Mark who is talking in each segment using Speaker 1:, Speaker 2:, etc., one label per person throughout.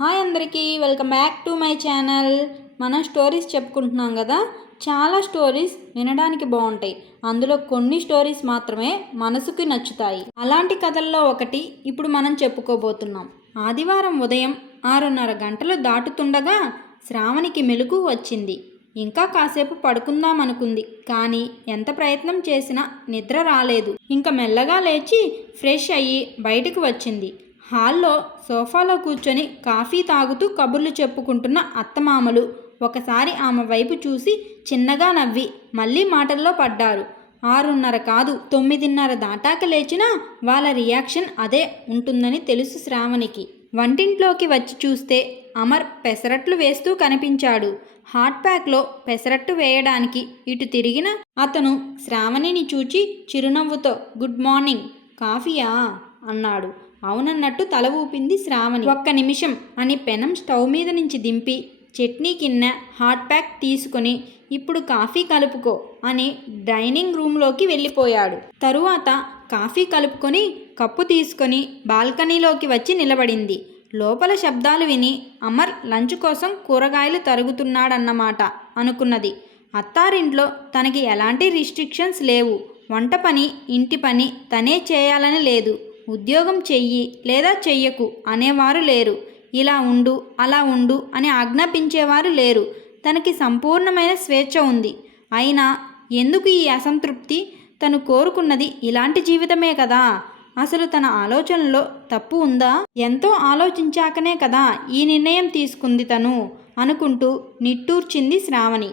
Speaker 1: Hi అందరికీ welcome back to my channel. మనం stories చెప్పుకుంటున్నాం కదా? చాలా స్టోరీస్ వినడానికి బాగుంటాయి. అందులో కొన్ని స్టోరీస్ మాత్రమే మనసుకి నచ్చుతాయి. అలాంటి కథల్లో ఒకటి ఇప్పుడు మనం చెప్పుకోబోతున్నాం. ఆదివారం ఉదయం ఆరున్నర గంటలు దాటుతుండగా శ్రావణికి మెలుగు వచ్చింది. ఇంకా కాసేపు పడుకుందాం అనుకుంది. కానీ ఎంత ప్రయత్నం చేసినా నిద్ర రాలేదు. ఇంకా మెల్లగా లేచి ఫ్రెష్ అయ్యి బయటకు వచ్చింది. హాల్లో సోఫాలో కూర్చొని కాఫీ తాగుతూ కబుర్లు చెప్పుకుంటున్న అత్తమామలు. ఒకసారి ఆమె వైపు చూసి చిన్నగా నవ్వి మళ్ళీ మాటల్లో పడ్డారు. ఆరున్నర కాదు తొమ్మిదిన్నర దాటాక లేచినా వాళ్ళ రియాక్షన్ అదే ఉంటుందని తెలుసు శ్రావణికి. వంటింట్లోకి వచ్చి చూస్తే అమర్ పెసరట్లు వేస్తూ కనిపించాడు. హాట్ ప్యాక్లో పెసరట్టు వేయడానికి ఇటు తిరిగిన అతను శ్రావణిని చూచి చిరునవ్వుతో గుడ్ మార్నింగ్ కాఫీయా? అన్నాడు. అవునన్నట్టు తల ఊపింది శ్రావణి. ఒక్క నిమిషం అని పెనం స్టవ్ మీద నుంచి దింపి చట్నీ కింద హాట్ ప్యాక్ తీసుకొని ఇప్పుడు కాఫీ కలుపుకో అని డైనింగ్ రూమ్లోకి వెళ్ళిపోయాడు. తరువాత కాఫీ కలుపుకొని కప్పు తీసుకొని బాల్కనీలోకి వచ్చి నిలబడింది. లోపల శబ్దాలు విని అమర్ లంచ్ కోసం కూరగాయలు తరుగుతున్నాడన్నమాట అనుకున్నది. అత్తారింట్లో తనకి ఎలాంటి రిస్ట్రిక్షన్స్ లేవు. వంట పని ఇంటి పని తనే చేయాలని లేదు. ఉద్యోగం చెయ్యి లేదా చెయ్యకు అనేవారు లేరు. ఇలా ఉండు అలా ఉండు అని ఆజ్ఞాపించేవారు లేరు. తనకి సంపూర్ణమైన స్వేచ్ఛ ఉంది. అయినా ఎందుకు ఈ అసంతృప్తి? తను కోరుకున్నది ఇలాంటి జీవితమే కదా. అసలు తన ఆలోచనలో తప్పు ఉందా? ఎంతో ఆలోచించాకనే కదా ఈ నిర్ణయం తీసుకుంది తను అనుకుంటూ నిట్టూర్చింది శ్రావణి.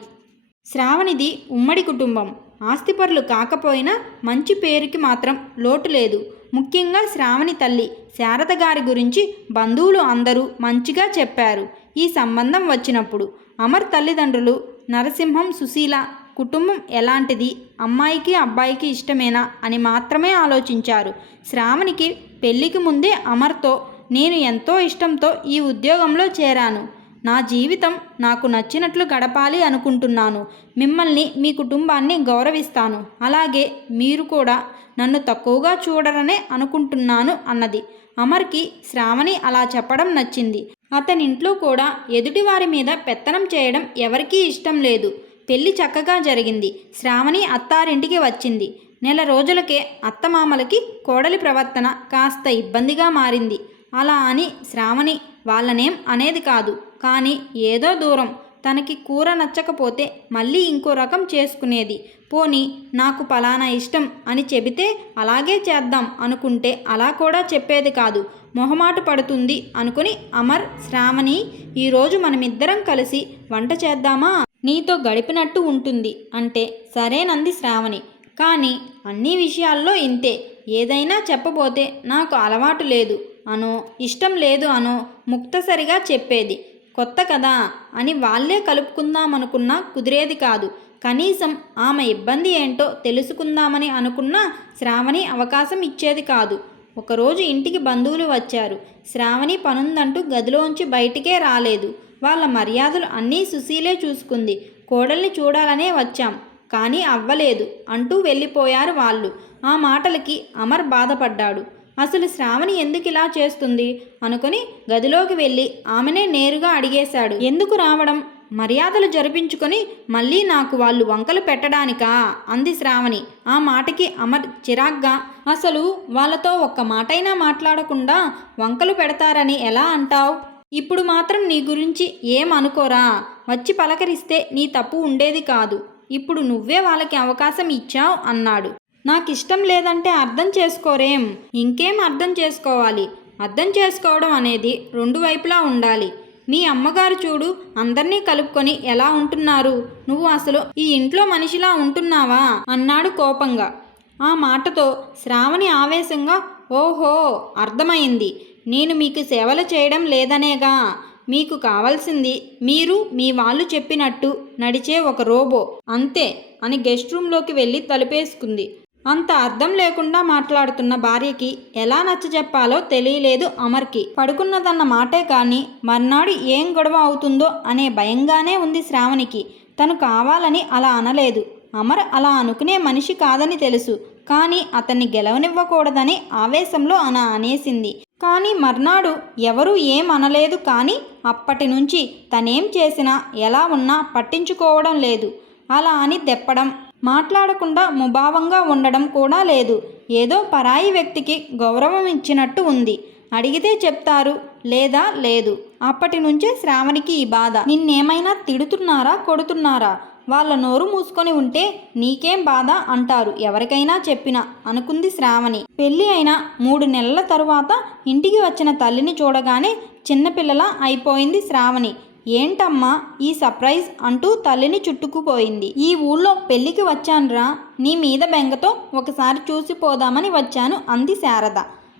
Speaker 1: శ్రావణిది ఉమ్మడి కుటుంబం. ఆస్తిపరులు కాకపోయినా మంచి పేరుకి మాత్రం లోటు లేదు. ముఖ్యంగా శ్రావణి తల్లి శారద గారి గురించి బంధువులు అందరూ మంచిగా చెప్పారు. ఈ సంబంధం వచ్చినప్పుడు అమర్ తల్లిదండ్రులు నరసింహం సుశీల కుటుంబం ఎలాంటిది? అమ్మాయికి అబ్బాయికి ఇష్టమేనా? అని మాత్రమే ఆలోచించారు. శ్రావణికి పెళ్ళికి ముందే అమర్తో నేను ఎంతో ఇష్టంతో ఈ ఉద్యోగంలో చేరాను. నా జీవితం నాకు నచ్చినట్లు గడపాలి అనుకుంటున్నాను. మిమ్మల్ని మీ కుటుంబాన్ని గౌరవిస్తాను. అలాగే మీరు కూడా నన్ను తక్కువగా చూడరనే అనుకుంటున్నాను అన్నది. అమర్కి శ్రావణి అలా చెప్పడం నచ్చింది. అతనింట్లో కూడా ఎదుటివారి మీద పెత్తనం చేయడం ఎవరికీ ఇష్టం లేదు. పెళ్ళి చక్కగా జరిగింది. శ్రావణి అత్తారింటికి వచ్చింది. నెల రోజులకే అత్తమామలకి కోడలి ప్రవర్తన కాస్త ఇబ్బందిగా మారింది. అలా అని శ్రావణి వాళ్ళనేం అనేది కాదు. కానీ ఏదో దూరం తనకి కూర నచ్చకపోతే మళ్ళీ ఇంకో రకం చేసుకునేది. పోని నాకు పలానా ఇష్టం అని చెబితే అలాగే చేద్దాం అనుకుంటే అలా కూడా చెప్పేది కాదు. మొహమాట పడుతుంది అనుకుని అమర్ శ్రావణి ఈరోజు మనమిద్దరం కలిసి వంట చేద్దామా? నీతో గడిపినట్టు ఉంటుంది అంటే సరేనంది శ్రావణి. కానీ అన్ని విషయాల్లో ఇంతే. ఏదైనా చెప్పబోతే నాకు అలవాటు లేదు. అనో ఇష్టం లేదు అనో ముక్తసరిగా చెప్పేది. కొత్త కదా? అని వాళ్ళే కలుపుకుందామనుకున్నా కుదిరేది కాదు. కనీసం ఆమె ఇబ్బంది ఏంటో తెలుసుకుందామని అనుకున్నా శ్రావణి అవకాశం ఇచ్చేది కాదు. ఒకరోజు ఇంటికి బంధువులు వచ్చారు. శ్రావణి పనుందంటూ గదిలోంచి బయటికే రాలేదు. వాళ్ళ మర్యాదలు అన్నీ సుశీలే చూసుకుంది. కోడల్ని చూడాలనే వచ్చాం. కానీ అవ్వలేదు అంటూ వెళ్ళిపోయారు వాళ్ళు. ఆ మాటలకి అమర్ బాధపడ్డాడు. అసలు శ్రావణి ఎందుకు ఇలా చేస్తుంది? అనుకుని గదిలోకి వెళ్ళి ఆమెనే నేరుగా అడిగేశాడు. ఎందుకు రావడం? మర్యాదలు జరిపించుకొని మళ్ళీ నాకు వాళ్ళు వంకలు పెట్టడానికా? అంది శ్రావణి. ఆ మాటకి అమర్ చిరాగ్గా అసలు వాళ్ళతో ఒక్క మాటైనా మాట్లాడకుండా వంకలు పెడతారని ఎలా అంటావు? ఇప్పుడు మాత్రం నీ గురించి ఏం అనుకోరా? వచ్చి పలకరిస్తే నీ తప్పు ఉండేది కాదు. ఇప్పుడు నువ్వే వాళ్ళకి అవకాశం ఇచ్చావు అన్నాడు. నాకు ఇష్టం లేదంటే అర్థం చేసుకోరేం? ఇంకేం అర్థం చేసుకోవాలి? అర్థం చేసుకోవడం అనేది రెండు వైపులా ఉండాలి. మీ అమ్మగారు చూడు అందరినీ కలుపుకొని ఎలా ఉంటున్నారు? నువ్వు అసలు ఈ ఇంట్లో మనిషిలా ఉంటున్నావా? అన్నాడు కోపంగా. ఆ మాటతో శ్రావణి ఆవేశంగా ఓహో అర్థమైంది. నేను మీకు సేవలు చేయడం లేదనేగా. మీకు కావాల్సింది మీరు మీ వాళ్ళు చెప్పినట్టు నడిచే ఒక రోబో. అంతే అని గెస్ట్ రూమ్లోకి వెళ్ళి తలుపేసుకుంది. అంత అర్థం లేకుండా మాట్లాడుతున్న భార్యకి ఎలా నచ్చజెప్పాలో తెలియలేదు అమర్కి. పడుకున్నదన్న మాటే కానీ మర్నాడు ఏం గొడవ అవుతుందో అనే భయంగానే ఉంది శ్రావణికి. తను కావాలని అలా అనలేదు. అమర్ అలా అనుకునే మనిషి కాదని తెలుసు. కానీ అతన్ని గెలవనివ్వకూడదని ఆవేశంలో అలా అనేసింది. కానీ మర్నాడు ఎవరూ ఏం అనలేదు కానీ అప్పటి నుంచి తనేం చేసినా ఎలా ఉన్నా పట్టించుకోవడం లేదు. అలా అని దెప్పడం మాట్లాడకుండా ముభావంగా ఉండడం కూడా లేదు. ఏదో పరాయి వ్యక్తికి గౌరవం ఇచ్చినట్టు ఉంది. అడిగితే చెప్తారు లేదా లేదు. అప్పటి నుంచే శ్రావణికి ఈ బాధ. నిన్నేమైనా తిడుతున్నారా కొడుతున్నారా? వాళ్ళ నోరు మూసుకొని ఉంటే నీకేం బాధ? అంటారు. ఎవరికైనా చెప్పినా అనుకుంది శ్రావణి. పెళ్ళి అయిన మూడు నెలల తరువాత ఇంటికి వచ్చిన తల్లిని చూడగానే చిన్నపిల్లల అయిపోయింది శ్రావణి. ఏంటమ్మా ఈ సర్ప్రైజ్ అంటూ తల్లిని చుట్టుకుపోయింది. ఈ ఊళ్ళో పెళ్ళికి వచ్చానురా. నీ మీద బెంగతో ఒకసారి చూసిపోదామని వచ్చాను అంది శారద.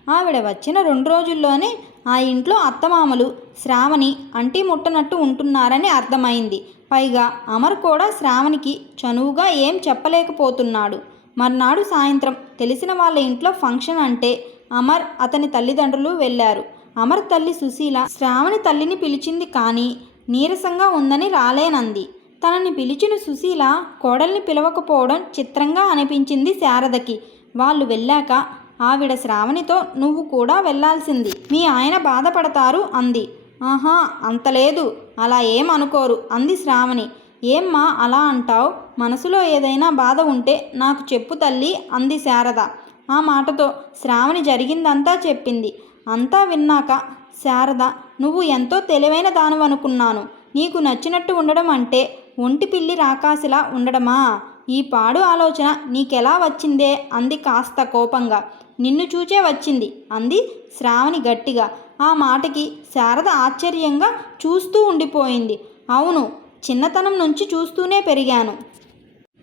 Speaker 1: ఆవిడ వచ్చిన రెండు రోజుల్లోనే ఆ ఇంట్లో అత్తమామలు శ్రావణి అంటి ముట్టనట్టు ఉంటున్నారని అర్థమైంది. పైగా అమర్ కూడా శ్రావణికి చనువుగా ఏం చెప్పలేకపోతున్నాడు. మర్నాడు సాయంత్రం తెలిసిన వాళ్ళ ఇంట్లో ఫంక్షన్ అంటే అమర్ అతని తల్లిదండ్రులు వెళ్ళారు. అమర్ తల్లి సుశీల శ్రావణి తల్లిని పిలిచింది కానీ నీరసంగా ఉందని రాలేనంది. తనని పిలిచిన సుశీల కోడల్ని పిలవకపోవడం చిత్రంగా అనిపించింది శారదకి. వాళ్ళు వెళ్ళాక ఆవిడ శ్రావణితో నువ్వు కూడా వెళ్ళాల్సింది. మీ ఆయన బాధపడతారు అంది. ఆహా అంతలేదు అలా ఏం అనుకోరు అంది శ్రావణి. ఏమ్మా అలా అంటావు? మనసులో ఏదైనా బాధ ఉంటే నాకు చెప్పు తల్లి అంది శారద. ఆ మాటతో శ్రావణి జరిగిందంతా చెప్పింది. అంతా విన్నాక శారద నువ్వు ఎంతో తెలివైన దానవనుకున్నాను. నీకు నచ్చినట్టు ఉండడం అంటే ఒంటి పిల్లి రాకాసిలా ఉండడమా? ఈ పాడు ఆలోచన నీకెలా వచ్చిందే? అంది కాస్త కోపంగా. నిన్ను చూచే వచ్చింది అంది శ్రావణి గట్టిగా. ఆ మాటకి శారద ఆశ్చర్యంగా చూస్తూ ఉండిపోయింది. అవును చిన్నతనం నుంచి చూస్తూనే పెరిగాను.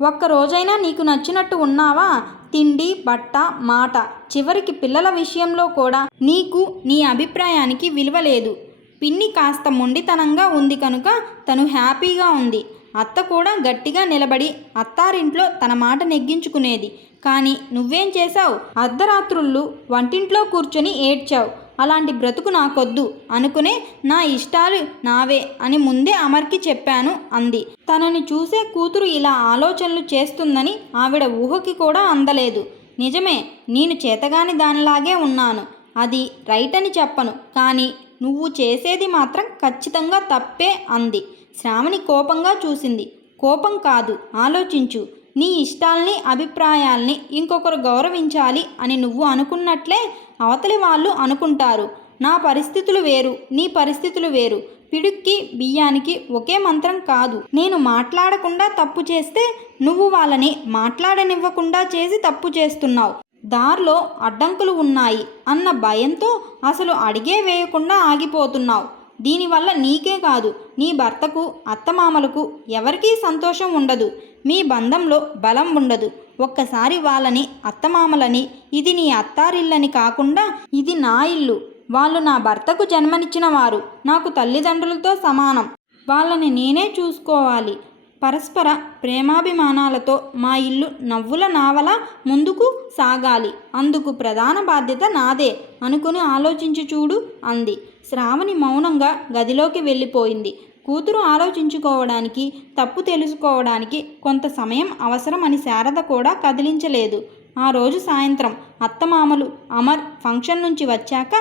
Speaker 1: ఒక్క రోజైనా నీకు నచ్చినట్టు ఉన్నావా? తిండి బట్ట మాట. చివరికి పిల్లల విషయంలో కూడా నీకు నీ అభిప్రాయానికి విలువ లేదు. పిన్ని కాస్త మొండితనంగా ఉంది కనుక తను హ్యాపీగా ఉంది. అత్త కూడా గట్టిగా నిలబడి అత్తారింట్లో తన మాట నెగ్గించుకునేది. కానీ నువ్వేం చేశావు? అర్ధరాత్రుళ్ళు వంటింట్లో కూర్చొని ఏడ్చావు. అలాంటి బ్రతుకు నాకొద్దు. అనుకునే నా ఇష్టాలు నావే అని ముందే అమర్కి చెప్పాను అంది. తనని చూసే కూతురు ఇలా ఆలోచనలు చేస్తుందని ఆవిడ ఊహకి కూడా అందలేదు. నిజమే నేను చేతగాని దానిలాగే ఉన్నాను. అది రైట్ అని చెప్పను. కానీ నువ్వు చేసేది మాత్రం ఖచ్చితంగా తప్పే అంది. శ్రావణి కోపంగా చూసింది. కోపం కాదు ఆలోచించు. నీ ఇష్టాల్ని అభిప్రాయాల్ని ఇంకొకరు గౌరవించాలి అని నువ్వు అనుకున్నట్లే అవతలి వాళ్ళు అనుకుంటారు. నా పరిస్థితులు వేరు నీ పరిస్థితులు వేరు. పిడుక్కి బియ్యానికి ఒకే మంత్రం కాదు. నేను మాట్లాడకుండా తప్పు చేస్తే నువ్వు వాళ్ళని మాట్లాడనివ్వకుండా చేసి తప్పు చేస్తున్నావు. దారిలో అడ్డంకులు ఉన్నాయి అన్న భయంతో అసలు అడిగే వేయకుండా ఆగిపోతున్నావు. దీనివల్ల నీకే కాదు నీ భర్తకు అత్తమామలకు ఎవరికీ సంతోషం ఉండదు. మీ బంధంలో బలం ఉండదు. ఒక్కసారి వాళ్ళని అత్తమామలని ఇది నీ అత్తారిల్లని కాకుండా ఇది నా ఇల్లు. వాళ్ళు నా భర్తకు జన్మనిచ్చిన వారు. నాకు తల్లిదండ్రులతో సమానం. వాళ్ళని నేనే చూసుకోవాలి. పరస్పర ప్రేమాభిమానాలతో మా ఇల్లు నవ్వుల నావల ముందుకు సాగాలి. అందుకు ప్రధాన బాధ్యత నాదే అనుకుని ఆలోచించి చూడు అంది. శ్రావణి మౌనంగా గదిలోకి వెళ్ళిపోయింది. కూతురు ఆలోచించుకోవడానికి తప్పు తెలుసుకోవడానికి కొంత సమయం అవసరం అని శారద కూడా కదిలించలేదు. ఆ రోజు సాయంత్రం అత్తమామలు అమర్ ఫంక్షన్ నుంచి వచ్చాక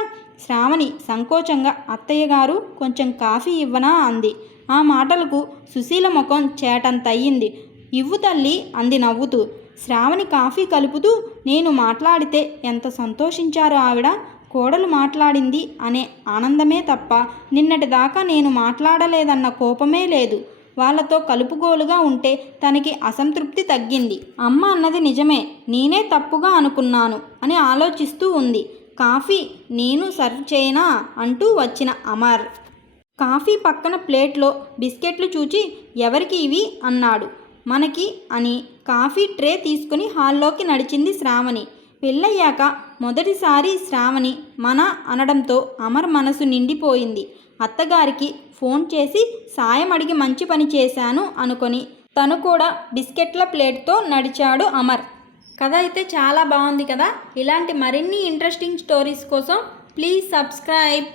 Speaker 1: శ్రావణి సంకోచంగా అత్తయ్య గారు కొంచెం కాఫీ ఇవ్వనా? అంది. ఆ మాటలకు సుశీల ముఖం చేటంతయ్యింది. ఇవ్వు తల్లి అంది నవ్వుతూ. శ్రావణి కాఫీ కలుపుతూ నేను మాట్లాడితే ఎంత సంతోషించారు ఆవిడ? కోడలు మాట్లాడింది అనే ఆనందమే తప్ప నిన్నటిదాకా నేను మాట్లాడలేదన్న కోపమే లేదు. వాళ్ళతో కలుపుగోలుగా ఉంటే తనకి అసంతృప్తి తగ్గింది. అమ్మ అన్నది నిజమే నేనే తప్పుగా అనుకున్నాను అని ఆలోచిస్తూ ఉంది. కాఫీ నేను సర్వ్ చేయనా అంటూ వచ్చిన అమర్. కాఫీ పక్కన ప్లేట్లో బిస్కెట్లు చూచి ఎవరికి ఇవి? అన్నాడు. మనకి అని కాఫీ ట్రే తీసుకుని హాల్లోకి నడిచింది శ్రావణి. పెళ్ళయ్యాక మొదటిసారి శ్రావణి మన అనడంతో అమర్ మనసు నిండిపోయింది. అత్తగారికి ఫోన్ చేసి సాయం అడిగి మంచి పని చేశాను అనుకొని తను కూడా బిస్కెట్ల ప్లేట్తో నడిచాడు అమర్. కథ అయితే చాలా బాగుంది కదా? ఇలాంటి మరిన్ని ఇంట్రెస్టింగ్ స్టోరీస్ కోసం ప్లీజ్ సబ్స్క్రైబ్.